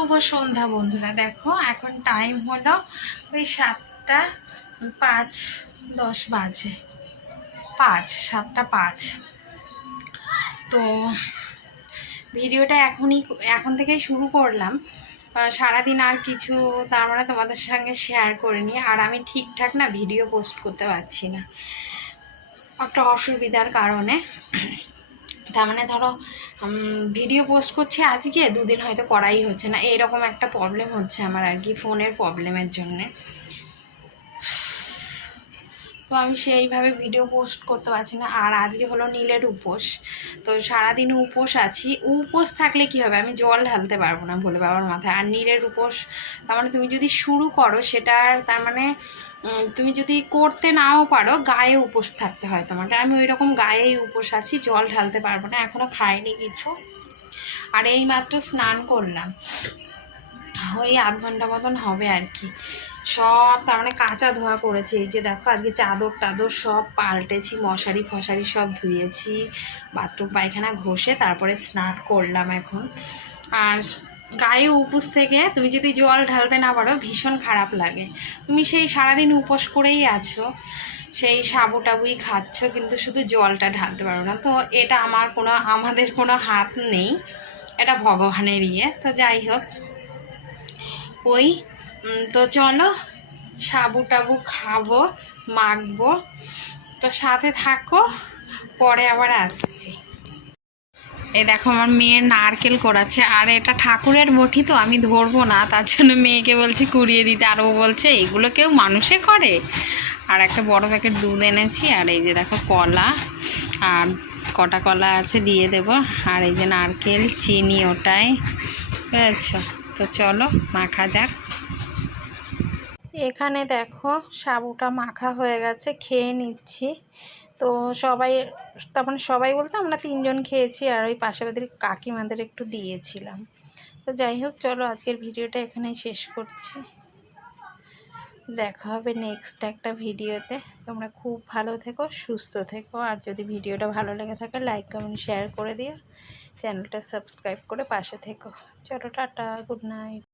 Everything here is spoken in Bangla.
শুভ সন্ধ্যা বন্ধুরা। দেখো এখন টাইম হলো ওই 7:05 বাজে, 7:05। তো ভিডিওটা এখন থেকেই শুরু করলাম। সারাদিন আর কিছু তার মানে তোমাদের সঙ্গে শেয়ার করিনি। আর আমি ঠিকঠাক না ভিডিও পোস্ট করতে পারছি না একটা অসুবিধার কারণে। তার মানে ধরো ভিডিও পোস্ট করছি আজকে, দুদিন হয়তো করাই হচ্ছে না, এইরকম একটা প্রবলেম হচ্ছে আমার আর কি, ফোনের প্রবলেমের জন্যে। তো আমি সেইভাবে ভিডিও পোস্ট করতে পারছি না। আর আজকে হলো নীলের উপোস, তো সারাদিন উপোস আছি। উপোস থাকলে কি হবে, আমি জল ঢালতে পারবো না ভোলে বাবার মাথায়। আর নীলের উপোস তার মানে তুমি যদি শুরু করো সেটার তার মানে তুমি যদি করতে নাও পারো, গায়ে উপোস থাকতে হয় তোমাকে। আমি ওই রকম গায়েই উপোস আছি, জল ঢালতে পারবো না, এখনও খাইনি কিছু। আর এইমাত্র স্নান করলাম, ওই আধ ঘন্টা মতন হবে আর কি। সব তার মানে কাঁচা ধোয়া করেছি। এই যে দেখো আজকে চাদর টাদর সব পাল্টেছি, মশারি ফশারি সব ধুয়েছি, বাথরুম পায়খানা ঘষে তারপরে স্নান করলাম এখন। আর গায়ে উপোস থেকে তুমি যদি জল ঢালতে না পারো ভীষণ খারাপ লাগে। তুমি সেই সারাদিন উপোস করেই আছো, সেই সাবু টাবুই খাচ্ছ, কিন্তু শুধু জলটা ঢালতে পারো না। তো এটা আমাদের কোনো হাত নেই, এটা ভগবানের ইয়ে। তো যাই হোক, ওই তো চলো সাবু টাবু খাবো, মাখবো। তো সাথে থাকো, পরে আবার আসছি। এই দেখো আমার মেয়ের নারকেল কোড়াচ্ছে। আর এটা ঠাকুরের বটি, তো আমি ধরবো না, তার জন্য মেয়েকে বলছি কুড়িয়ে দিতে। আর ও বলছে এগুলো কেউ মানুষে করে। আর একটা বড় প্যাকেট দুধ এনেছি। আর এই যে দেখো কলা, আর কটা কলা আছে দিয়ে দেব। আর এই যে নারকেল, চিনি ওটাই, বুঝেছো? তো চলো মাখা যাক। এখানে দেখো সাবুটা মাখা হয়ে গেছে, খেয়ে নিচ্ছি। তো সবাই, তার মানে সবাই বলতে আমরা 3জন খেয়েছি, আর ওই পাশে বাড়ির কাকিমাদের একটু দিয়েছিলাম। তো যাই হোক, চলো আজকের ভিডিওটা এখানেই শেষ করছি। দেখা হবে নেক্সট একটা ভিডিওতে। তোমরা খুব ভালো থেকো, সুস্থ থেকো। আর যদি ভিডিওটা ভালো লেগে থাকে লাইক কমেন্ট শেয়ার করে দিও, চ্যানেলটা সাবস্ক্রাইব করে পাশে থেকো। চলো টাটা, গুড নাইট।